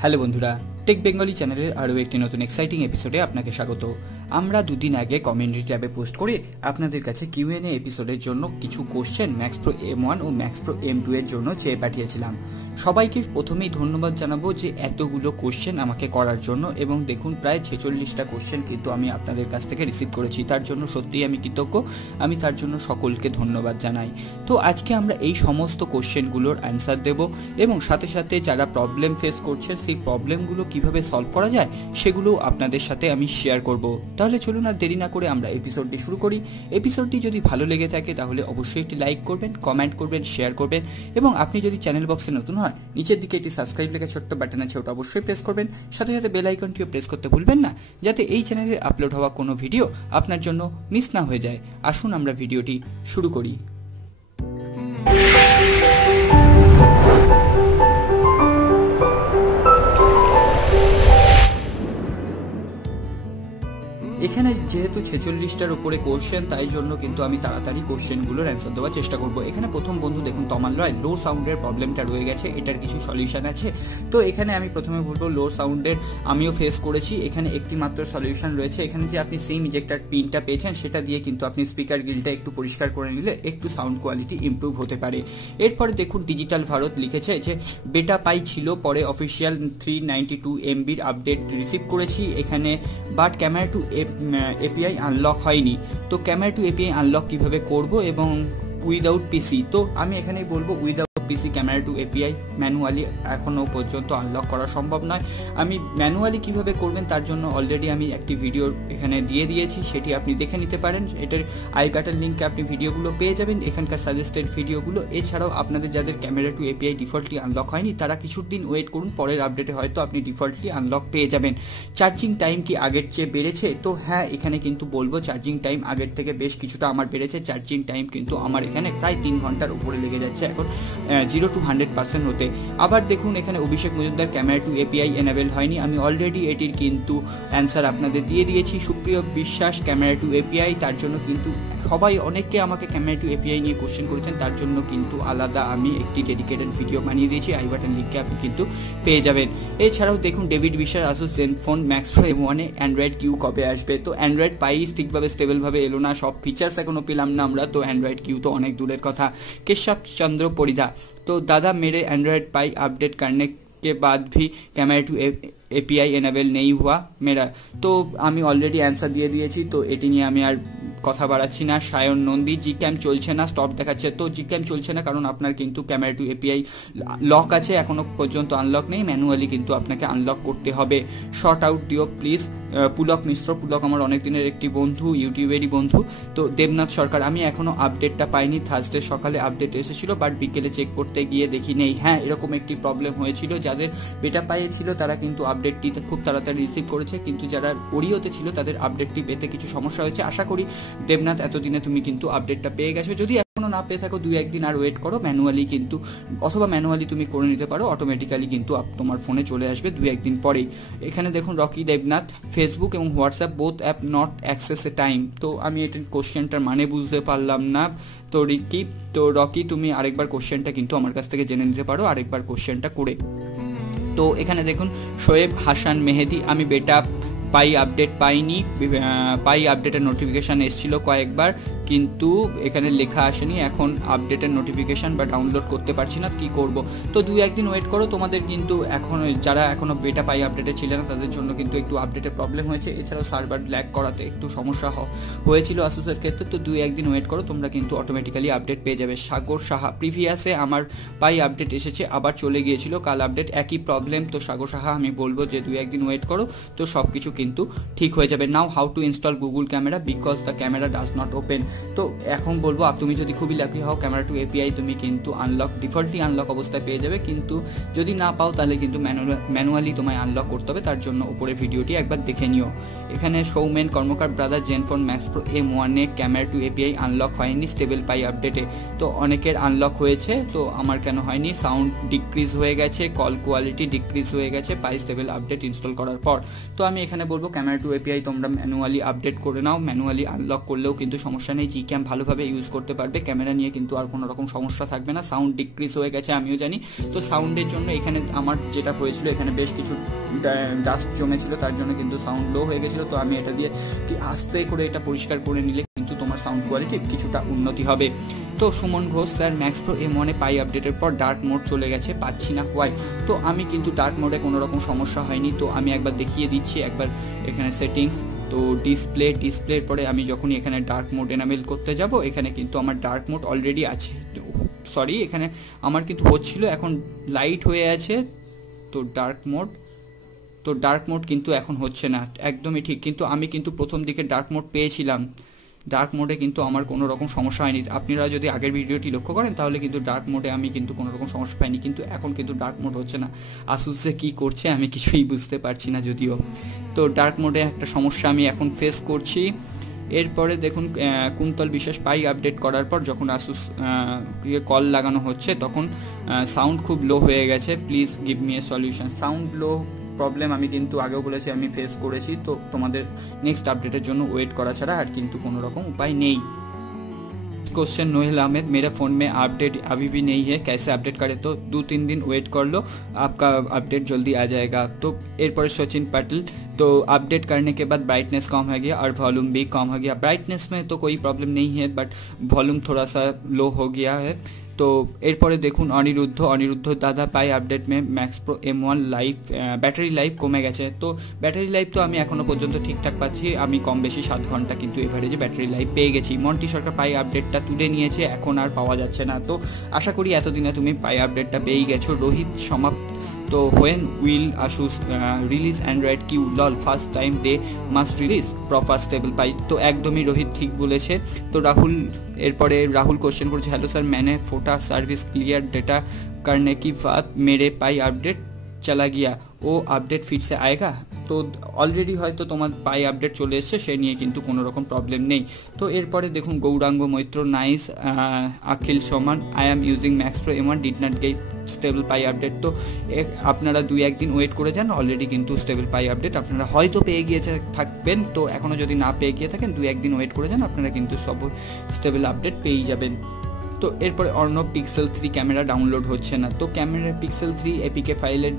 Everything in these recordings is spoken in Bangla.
হ্যালো বন্ধুরা, টেক বেঙ্গলি চ্যানেলের আরও একটি নতুন এক্সাইটিং এপিসোডে আপনাকে স্বাগত। আমরা দুদিন আগে কমিউনিটি ট্যাবে পোস্ট করে আপনাদের কাছে কিউএনএ এপিসোডের জন্য কিছু কোশ্চেন ম্যাক্স প্রো M1 ও ম্যাক্স প্রো M2 এর জন্য চেয়ে পাঠিয়েছিলাম। সবাইকে প্রথমেই ধন্যবাদ জানাবো যে এতগুলো কোশ্চেন আমাকে করার জন্য, এবং দেখুন প্রায় 46টা কোশ্চেন কিন্তু আমি আপনাদের কাছ থেকে রিসিভ করেছি। তার জন্য সত্যিই আমি কৃতজ্ঞ, আমি তার জন্য সকলকে ধন্যবাদ জানাই। তো আজকে আমরা এই সমস্ত কোশ্চেনগুলোর অ্যান্সার দেব, এবং সাথে সাথে যারা প্রবলেম ফেস করছেন সেই প্রবলেমগুলো কিভাবে সলভ করা যায় সেগুলো আপনাদের সাথে আমি শেয়ার করব। তাহলে চলুন আর দেরি না করে আমরা এপিসোডটি শুরু করি। এপিসোডটি যদি ভালো লেগে থাকে তাহলে অবশ্যই একটি লাইক করবেন, কমেন্ট করবেন, শেয়ার করবেন, এবং আপনি যদি চ্যানেল বক্সে নতুন হয় নিচের দিকে একটি সাবস্ক্রাইব লেখা ছোট্ট বাটন আছে, ওটা অবশ্যই প্রেস করবেন। সাথে সাথে বেল আইকনটিও প্রেস করতে ভুলবেন না, যাতে এই চ্যানেলে আপলোড হওয়া কোনো ভিডিও আপনার জন্য মিস না হয়ে যায়। আসুন আমরা ভিডিওটি শুরু করি। এখানে যেহেতু 46টার উপরে কোশ্চেন, তাই জন্য কিন্তু আমি তাড়াতাড়ি কোশ্চেনগুলোর অ্যান্সার দেওয়ার চেষ্টা করব। এখানে প্রথম বন্ধু দেখুন তমাল রয়, লো সাউন্ডের প্রবলেমটা রয়ে গেছে, এটার কিছু সলিউশন আছে। তো এখানে আমি প্রথমে বলবো লো সাউন্ডের আমিও ফেস করেছি, এখানে একটি মাত্র সলিউশন রয়েছে। এখানে যে আপনি সিম ইজেক্টার পিনটা পেয়েছেন সেটা দিয়ে কিন্তু আপনি স্পিকার গ্রিলটা একটু পরিষ্কার করে নিলে একটু সাউন্ড কোয়ালিটি ইমপ্রুভ হতে পারে। এরপরে দেখুন ডিজিটাল ভারত লিখেছে যে বেটা পাই ছিল, পরে অফিসিয়াল 392 MBর আপডেট রিসিভ করেছি এখানে, but camera two API unlock হয়নি। তো ক্যামেরা টু এপিআই আনলক কিভাবে করব এবং উইদাউট পিসি? তো আমি এখানে বলবো উইদাউট পিসি ক্যামেরা টু এপিআই ম্যানুয়ালি এখনো পর্যন্ত আনলক করা সম্ভব নয়। আমি ম্যানুয়ালি কিভাবে করবেন তার জন্য অলরেডি আমি একটি ভিডিও এখানে দিয়ে দিয়েছি, সেটি আপনি দেখে নিতে পারেন। এটার আই বাটন লিঙ্কে আপনি ভিডিওগুলো পেয়ে যাবেন, এখানকার সাজেস্টেড ভিডিওগুলো। এছাড়াও আপনাদের যাদের camera two API defaultly unlock হয়নি তারা কিছুদিন ওয়েট করুন, পরের আপডেটে হয়তো আপনি ডিফল্টলি আনলক পেয়ে যাবেন। চার্জিং টাইম কি আগের চেয়ে বেড়েছে? তো হ্যাঁ, এখানে কিন্তু বলবো চার্জিং টাইম আগের থেকে বেশ কিছুটা আমার বেড়েছে। চার্জিং টাইম কিন্তু আমার এখানে প্রায় 3 ঘন্টার উপরে লেগে যাচ্ছে এখন 0 to 100% হতে। আবার দেখুন এখানে Abhishek Majumdar camera two API enable হয়নি, আমি অলরেডি এটির কিন্তু অ্যান্সার আপনাদের দিয়ে দিয়েছি। সুপ্রিয় বিশ্বাস ক্যামেরা টু এপিআই, তার জন্য কিন্তু সবাই অনেকে আমাকে ক্যামেরা টু এপিআই নিয়ে কোশ্চেন করেছেন, তার জন্য কিন্তু আলাদা আমি একটি ডেডিকেটেড ভিডিও বানিয়ে দিয়েছি, আই বাটন লিঙ্কে আপনি কিন্তু পেয়ে যাবেন। এছাড়াও দেখুন David Biswas Asus ZenFone Max Pro M1 Android Q কবে আসবে? তো অ্যান্ড্রয়েড পাই ঠিকভাবে স্টেবলভাবে এলো না, সব ফিচার্স এখনো পেলাম না আমরা, তো অ্যান্ড্রয়েড কিউ তো অনেক দূরের কথা। केशव चंद्र परिधा, तो दादा मेरे एंड्रॉयड पाई अपडेट करने के बाद भी कैमरा टू एपीआई एनेबल नहीं हुआ मेरा। तो আমি অলরেডি অ্যান্সার দিয়ে দিয়েছি, তো এটি নিয়ে আমি আর কথা বাড়াচ্ছি না। সায়ন নন্দী, জি ক্যাম চলছে না, স্টপ দেখাচ্ছে। তো জি ক্যাম চলছে না কারণ আপনার কিন্তু ক্যামেরা টু এপিআই লক আছে, এখনো পর্যন্ত আনলক নেই, ম্যানুয়ালি কিন্তু আপনাকে আনলক করতে হবে। শর্ট আউট দিও প্লিজ। পুলক মিশ্র, পুলক আমার অনেক দিনের একটি বন্ধু, ইউটিউবেরই বন্ধু। তো দেবনাথ সরকার, আমি এখনো আপডেটটা পাইনি, থার্সডে সকালে আপডেট এসেছিল, বাট বিকেলে চেক করতে গিয়ে দেখি নেই। হ্যাঁ, এরকম একটি প্রবলেম হয়েছিল, যাদের বেটা পাইয়েছিল তারা কিন্তু আপডেটটি খুব তাড়াতাড়ি রিসিভ করেছে, কিন্তু যারা ওরিওতে ছিল তাদের আপডেটটি পেতে কিছু সমস্যা হয়েছে। আশা করি দেবনাথ এতদিনে তুমি কিন্তু আপডেটটা পেয়ে গেছো, যদি এখনো না পেয়ে থাকো 2-1 দিন আর ওয়েট করো, ম্যানুয়ালি কিন্তু, অথবা ম্যানুয়ালি তুমি করে নিতে পারো, অটোমেটিক্যালি কিন্তু তোমার ফোনে চলে আসবে 2-1 দিন পরেই। এখানে দেখুন রকি দেবনাথ, ফেসবুক এবং WhatsApp both app not access A time. তো আমি এটা কোশ্চেনটার মানে বুঝতে পারলাম না। তো রকি তুমি আরেকবার কোশ্চেনটা কিন্তু আমার কাছ থেকে জেনে নিতে পারো আরেকবার কোশ্চেনটা করে। তো এখানে দেখুন শোয়েব হাসান মেহেদি, আমি বেটা পাই আপডেট পাইনি, পাই আপডেটের নোটিফিকেশান এসেছিল কয়েকবার, কিন্তু এখানে লেখা আসেনি এখন আপডেটের নোটিফিকেশান, বা ডাউনলোড করতে পারছি না, কি করব? তো 2-1 দিন ওয়েট করো, তোমাদের কিন্তু এখন যারা এখনও বেটা পাই আপডেটে ছিল না তাদের জন্য কিন্তু একটু আপডেটের প্রবলেম হয়েছে। এছাড়াও সার্ভার ল্যাগ করাতে একটু সমস্যা হয়েছিল আসুসের ক্ষেত্রে। তো 2-1 দিন ওয়েট করো, তোমরা কিন্তু অটোমেটিক্যালি আপডেট পেয়ে যাবে। সাগর সাহা, প্রিভিয়াসে আমার পাই আপডেট এসেছে, আবার চলে গিয়েছিল, কাল আপডেট একই প্রবলেম। তো সাগর সাহা আমি বলবো যে 2-1 দিন ওয়েট করো, তো সব কিছু কিন্তু ঠিক হয়ে যাবে। Now how to install Google camera because the camera does not open. তো এখন বলবো তুমি যদি খুবই লাকি হও ক্যামেরা টু এপিআই তুমি কিন্তু আনলক, ডিফল্টলি আনলক অবস্থায় পেয়ে যাবে, কিন্তু যদি না পাও তাহলে কিন্তু ম্যানুয়ালি তোমায় আনলক করতে হবে, তার জন্য উপরে ভিডিওটি একবার দেখে নিও। এখানে Soumen Karmakar brother, ZenFone Max Pro M1 camera two API unlock হয়নি স্টেবল পাই আপডেটে। তো অনেকের আনলক হয়েছে, তো আমার কেন হয়নি? সাউন্ড ডিক্রিজ হয়ে গেছে, কল কোয়ালিটি ডিক্রিজ হয়ে গেছে পাই স্টেবল আপডেট ইনস্টল করার পর। তো আমি এখানে বলবো ক্যামেরা টু এপিআই তোমরা ম্যানুয়ালি আপডেট করে নাও, ম্যানুয়ালি আনলক করলেও কিন্তু সমস্যা নেই। এই জিক্যাম ভালোভাবে ইউজ করতে পারবে। ক্যামেরা নিয়ে কিন্তু আর কোনো রকম সমস্যা থাকবে না। সাউন্ড ডিক্রিজ হয়ে গেছে আমিও জানি, তো সাউন্ডের জন্য এখানে আমার যেটা হয়েছিল, এখানে বেশ কিছু ডাস্ট জমেছিল, তার জন্য কিন্তু সাউন্ড লো হয়ে গেছিলো। তো আমি এটা দিয়ে আস্তে করে এটা পরিষ্কার করে নিলে কিন্তু তোমার সাউন্ড কোয়ালিটি কিছুটা উন্নতি হবে। তো Suman Ghosh sir, max Pro M1 পাই আপডেটের পর ডার্ক মোড চলে গেছে, পাচ্ছি না হোয়াই। তো আমি কিন্তু ডার্ক মোডে কোনো রকম সমস্যা হয়নি, তো আমি একবার দেখিয়ে দিচ্ছি। একবার এখানে সেটিংস, তো ডিসপ্লের পরে আমি যখনই এখানে ডার্ক মোড এনাবেল করতে যাব, এখানে কিন্তু আমার ডার্ক মোড অলরেডি আছে। সরি, এখানে আমার কিন্তু হচ্ছিল, এখন লাইট হয়ে আছে। তো ডার্ক মোড কিন্তু এখন হচ্ছে না, একদমই ঠিক। কিন্তু আমি কিন্তু প্রথম দিকে ডার্ক মোড পেয়েছিলাম, ডার্ক মোডে কিন্তু আমার কোনো রকম সমস্যা হয়নি। আপনারা যদি আগের ভিডিওটি লক্ষ্য করেন তাহলে কিন্তু ডার্ক মোডে আমি কিন্তু কোনো রকম সমস্যা পাইনি, কিন্তু এখন কিন্তু ডার্ক মোড হচ্ছে না। আসুস যে কী করছে আমি কিছুই বুঝতে পারছি না যদিও। তো ডার্ক মোডে একটা সমস্যা আমি এখন ফেস করছি। এরপরে দেখুন কুন্তল বিশ্বাস, পাই আপডেট করার পর যখন আসুস কল লাগানো হচ্ছে তখন সাউন্ড খুব লো হয়ে গেছে, please give me a solution. Sound low problem আমি কিন্তু আগেও বলেছি আমি ফেস করেছি, তো তোমাদের নেক্সট আপডেটের জন্য ওয়েট করা ছাড়া আর কিন্তু কোনো রকম উপায় নেই। क्वेश्चन नोहेल अहमद, मेरा फ़ोन में अपडेट अभी भी नहीं है, कैसे अपडेट करें? तो 2-3 दिन वेट कर लो, आपका अपडेट जल्दी आ जाएगा। तो एरपर सचिन पटेल, तो अपडेट करने के बाद ब्राइटनेस कम हो गया और वॉल्यूम भी कम हो गया। ब्राइटनेस में तो कोई प्रॉब्लम नहीं है, बट वॉल्यूम थोड़ा सा लो हो गया है। तो एरपरे देखुन अनिरुद्ध दादा, पाई अपडेट में max pro M1 life battery life कमे गेছে। तो बैटारि लाइफ तो আমি এখনো পর্যন্ত ঠিকঠাক পাচ্ছি, আমি কম বেশি 7 ঘন্টা কিন্তু এভারেজে ব্যাটারি লাইফ পেয়ে গেছি। মন্টি সরকার, পাই আপডেটটা তুলে নিয়েছে, এখন আর পাওয়া যাচ্ছে না। তো আশা করি এতদিনে তুমি পাই আপডেটটা পেয়েই গেছো। রোহিত সমাপ্ত, तो when will Asus release Android Q? lol, first time they must release proper stable पाई। तो एकदम ही रोहित ठीक बोलेছে। तो राहुल, एरपरे राहुल क्वेश्चन करेছে, हेलो सर, मैंने फोटा सर्विस क्लियर डेटा करने की बाद मेरे पाई अपडेट चला गया, वो अपडेट फिर से आएगा? तो অলরেডি হয়তো তোমার পাই আপডেট চলে এসছে, সে নিয়ে কিন্তু কোনো রকম প্রবলেম নেই। তো এরপরে দেখুন গৌরাঙ্গ মৈত্র, নাইস আখিল সমান, I am using Max Pro M1 did not get stable Pie update. তো আপনারা 2-1 দিন ওয়েট করে যান, অলরেডি কিন্তু স্টেবল পাই আপডেট আপনারা হয়তো পেয়ে গিয়েছে থাকবেন। তো এখনও যদি না পেয়ে গিয়ে থাকেন 2-1 দিন ওয়েট করে যান, আপনারা কিন্তু সব স্টেবল আপডেট পেয়েই যাবেন। তো এরপরে অর্ণব, পিক্সেল 3 ক্যামেরা ডাউনলোড হচ্ছে না। তো ক্যামেরা পিক্সেল 3 এপিকে ফাইলের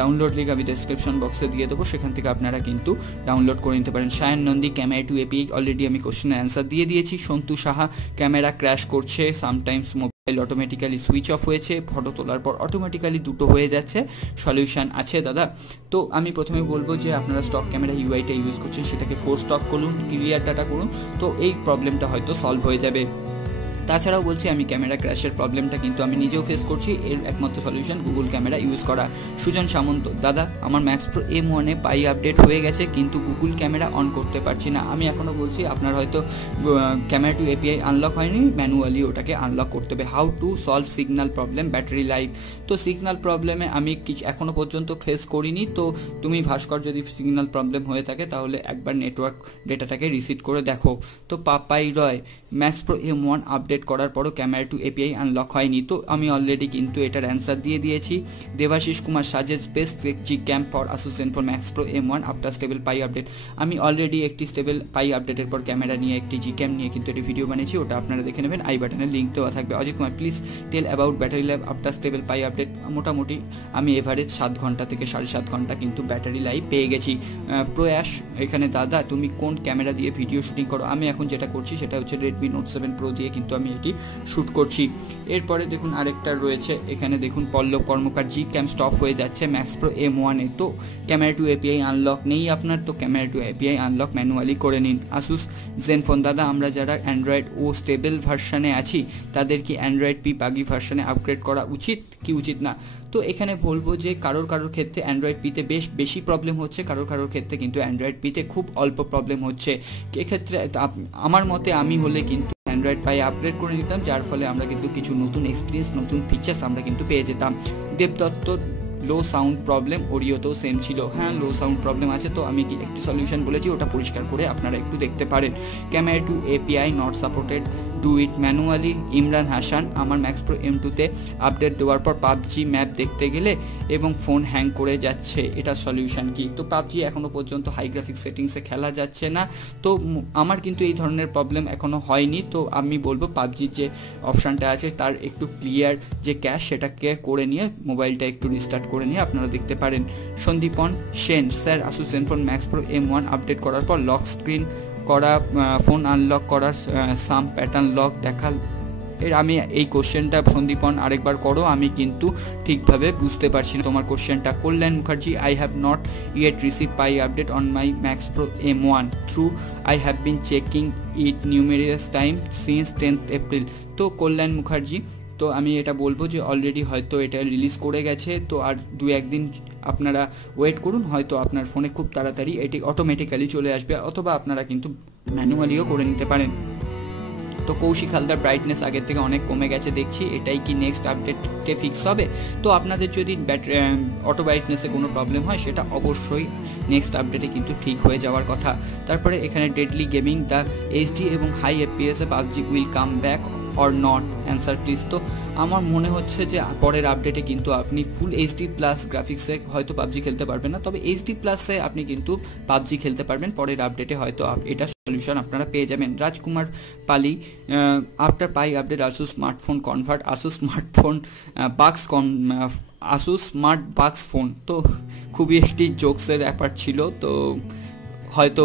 ডাউনলোড লিঙ্ক আমি ডেসক্রিপশন বক্সে দিয়ে দেবো, সেখান থেকে আপনারা কিন্তু ডাউনলোড করে নিতে পারেন। Sayan Nandi, camera two API already আমি কোশ্চেনের অ্যান্সার দিয়ে দিয়েছি। সন্তু সাহা, ক্যামেরা ক্র্যাশ করছে, sometimes mobile automatically switch off হয়েছে, ফটো তোলার পর অটোমেটিক্যালি দুটো হয়ে যাচ্ছে, সলিউশন আছে দাদা? তো আমি প্রথমে বলবো যে আপনারা স্টক ক্যামেরা ইউআইটা ইউজ করছেন, সেটাকে ফোর স্টক করুন, ক্লিয়ার ডাটা করুন, তো এই প্রবলেমটা হয়তো সলভ হয়ে যাবে। তাছাড়াও বলছি আমি ক্যামেরা ক্র্যাশের প্রবলেমটা কিন্তু আমি নিজেও ফেস করছি, এর একমাত্র সলিউশন গুগল ক্যামেরা ইউজ করা। সুজন সামন্ত, দাদা আমার ম্যাক্স প্রো M1 পাই আপডেট হয়ে গেছে, কিন্তু গুগল ক্যামেরা অন করতে পারছি না। আমি এখনও বলছি আপনার হয়তো ক্যামেরা টু এপিআই আনলক হয়নি, ম্যানুয়ালি ওটাকে আনলক করতে হবে। How to solve signal problem battery life? তো সিগন্যাল প্রবলেমে আমি এখনও পর্যন্ত ফেস করিনি। তো তুমি ভাস্কর, যদি সিগন্যাল প্রবলেম হয়ে থাকে তাহলে একবার নেটওয়ার্ক ডেটাটাকে রিসেট করে দেখো। তো পাপাই রয়, ম্যাক্স প্রো M1 আপডেট করার পরও ক্যামেরা টু এপিআই আনলক হয়নি। তো আমি অলরেডি কিন্তু এটার অ্যান্সার দিয়ে দিয়েছি। Debashis Kumar, suggest best G camp for Asus ZenFone max Pro M1 after stable Pie update. আমি অলরেডি একটি স্টেবল পাই আপডেটের পর ক্যামেরা নিয়ে একটি জি ক্যাম্প নিয়ে কিন্তু একটি ভিডিও বানিয়েছি, ওটা আপনারা দেখে নেবেন, আই বাটনে লিঙ্ক দেওয়া থাকবে। Ajit Kumar, please tell about battery life after stable Pie update. মোটামুটি আমি এভারেজ 7 ঘন্টা থেকে 7.5 ঘন্টা কিন্তু ব্যাটারি লাইফ পেয়ে গেছি। প্রয়াস এখানে, দাদা তুমি কোন ক্যামেরা দিয়ে ভিডিও শুটিং করো? আমি এখন যেটা করছি সেটা হচ্ছে রেডমি নোট 7 প্রো দিয়ে কিন্তু আমি এটি শ্যুট করছি। এরপরে দেখুন আরেকটা রয়েছে, এখানে দেখুন পল্লব কর্মকার, জি ক্যাম স্টপ হয়ে যাচ্ছে ম্যাক্স প্রো M1 এ। তো ক্যামেরা টু এপিআই আনলক নেই আপনার, তো camera two API unlock manually করে নিন। আসুস ZenFone, দাদা আমরা যারা অ্যান্ড্রয়েড ও স্টেবল ভার্সানে আছি তাদের কি অ্যান্ড্রয়েড পি বাগি ভার্সানে আপগ্রেড করা উচিত কি উচিত না? তো এখানে বলবো যে কারোর ক্ষেত্রে অ্যান্ড্রয়েড পিতে বেশি প্রবলেম হচ্ছে, কারোর ক্ষেত্রে কিন্তু অ্যান্ড্রয়েড পিতে খুব অল্প প্রবলেম হচ্ছে। এক্ষেত্রে আমার মতে আমি হলে কিন্তু অ্যান্ড্রয়েড পাই আপগ্রেড করে নিতাম, যার ফলে আমরা কিন্তু কিছু নতুন এক্সপিরিয়েন্স, নতুন ফিচার্স আমরা কিন্তু পেয়ে যেতাম। দেবদত্ত, লো সাউন্ড প্রবলেম, ওরিওতেও সেম ছিল। হ্যাঁ, লো সাউন্ড প্রবলেম আছে, তো আমি একটি সলিউশন বলেছি, ওটা পরিষ্কার করে আপনারা একটু দেখতে পারেন। Camera two API not supported, do it manually. Imran Hasan, আমার ম্যাক্স প্রো M2-তে আপডেট দেওয়ার পর পাবজি ম্যাপ দেখতে গেলে এবং ফোন হ্যাং করে যাচ্ছে, এটা সলিউশন কি? তো পাবজি এখনও পর্যন্ত হাই গ্রাফিক্স সেটিংসে খেলা যাচ্ছে না, তো আমার কিন্তু এই ধরনের প্রবলেম এখনও হয়নি। তো আমি বলবো পাবজির যে অপশানটা আছে তার একটু ক্লিয়ার যে ক্যাশ সেটাকে করে নিয়ে মোবাইলটা একটু রিস্টার্ট করে নিয়ে আপনারা দেখতে পারেন। Sandipan Sen, sir Asus ZenFone max Pro M1 update করার পর লক স্ক্রিন করা, ফোন আনলক করার সাম প্যাটার্ন লক দেখাল। আমি এই কোশ্চেনটা সন্দীপন আরেকবার করো, আমি কিন্তু ঠিকভাবে বুঝতে পারছি না তোমার কোশ্চেনটা। Kalyan Mukherjee, I have not yet receive pie update on my Max Pro M1 through I have been checking it numerous time since 10th এপ্রিল। তো কল্যাণ মুখার্জি, তো আমি এটা বলবো যে অলরেডি হয়তো এটা রিলিজ করে গেছে, তো আর 2-1 দিন আপনারা ওয়েট করুন, হয়তো আপনার ফোনে খুব তাড়াতাড়ি এটি অটোমেটিক্যালি চলে আসবে, অথবা আপনারা কিন্তু ম্যানুয়ালিও করে নিতে পারেন। তো কৌশিক হালদার, ব্রাইটনেস আগের থেকে অনেক কমে গেছে দেখছি, এটাই কি নেক্সট আপডেটে ফিক্স হবে? তো আপনাদের যদি অটো ব্রাইটনেসে কোনো প্রবলেম হয় সেটা অবশ্যই নেক্সট আপডেটে কিন্তু ঠিক হয়ে যাওয়ার কথা। তারপরে এখানে ডেডলি গেমিং, দ্য HD এবং হাই FPS-এ PUBG will come back or not, answer please. তো আমার মনে হচ্ছে যে পরের আপডেটে কিন্তু আপনি ফুল HD+ গ্রাফিক্সে হয়তো পাবজি খেলতে পারবেন না, তবে HD+-এ আপনি কিন্তু পাবজি খেলতে পারবেন। পরের আপডেটে হয়তো এটা সলিউশন আপনারা পেয়ে যাবেন। Rajkumar Pali, after pie update Asus smartphone convert Asus smartphone Asus smart বাক্স ফোন। তো খুবই একটি জোকসের ব্যাপার ছিল, তো হয়তো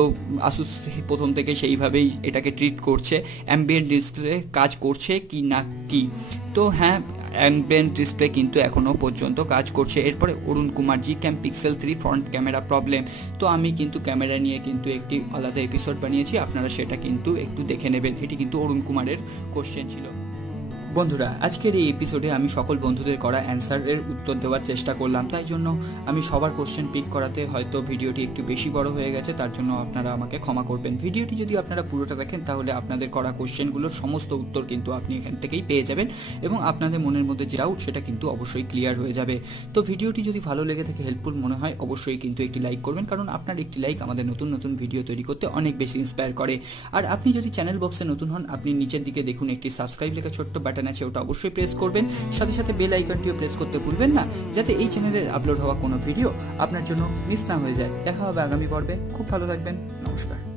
আসুস প্রথম থেকে সেইভাবেই এটাকে ট্রিট করছে। অ্যাম্বিয়েন্ট ডিসপ্লে কাজ করছে কি না কি? তো হ্যাঁ, অ্যাম্বিয়েন্ট ডিসপ্লে কিন্তু এখনও পর্যন্ত কাজ করছে। এরপরে Arun Kumar, Gcam Pixel 3 front camera problem. তো আমি কিন্তু ক্যামেরা নিয়ে কিন্তু একটি আলাদা এপিসোড বানিয়েছি, আপনারা সেটা কিন্তু একটু দেখে নেবেন। এটি কিন্তু অরুণ কুমারের কোশ্চেন ছিল। বন্ধুরা, আজকের এই এপিসোডে আমি সকল বন্ধুদের করা অ্যান্সারের উত্তর দেওয়ার চেষ্টা করলাম, তাই জন্য আমি সবার কোশ্চেন পিক করাতে হয়তো ভিডিওটি একটু বেশি বড় হয়ে গেছে, তার জন্য আপনারা আমাকে ক্ষমা করবেন। ভিডিওটি যদি আপনারা পুরোটা দেখেন তাহলে আপনাদের করা কোশ্চেনগুলোর সমস্ত উত্তর কিন্তু আপনি এখান থেকেই পেয়ে যাবেন, এবং আপনাদের মনের মধ্যে যে ডাউট সেটা কিন্তু অবশ্যই ক্লিয়ার হয়ে যাবে। তো ভিডিওটি যদি ভালো লেগে থাকে, হেল্পফুল মনে হয়, অবশ্যই কিন্তু একটি লাইক করবেন, কারণ আপনার একটি লাইক আমাদের নতুন নতুন ভিডিও তৈরি করতে অনেক বেশি ইন্সপায়ার করে। আর আপনি যদি চ্যানেল বক্সে নতুন হন, আপনি নিচের দিকে দেখুন একটি সাবস্ক্রাইব লেখা ছোট্ট বাটন আছে, ওটা অবশ্যই প্রেস করবেন। সাথে সাথে বেল আইকনটিও প্রেস করতে ভুলবেন না, যাতে এই চ্যানেলের আপলোড হওয়া কোনো ভিডিও আপনার জন্য মিস না হয়ে যায়। দেখা হবে আগামী পর্বে, খুব ভালো থাকবেন, নমস্কার।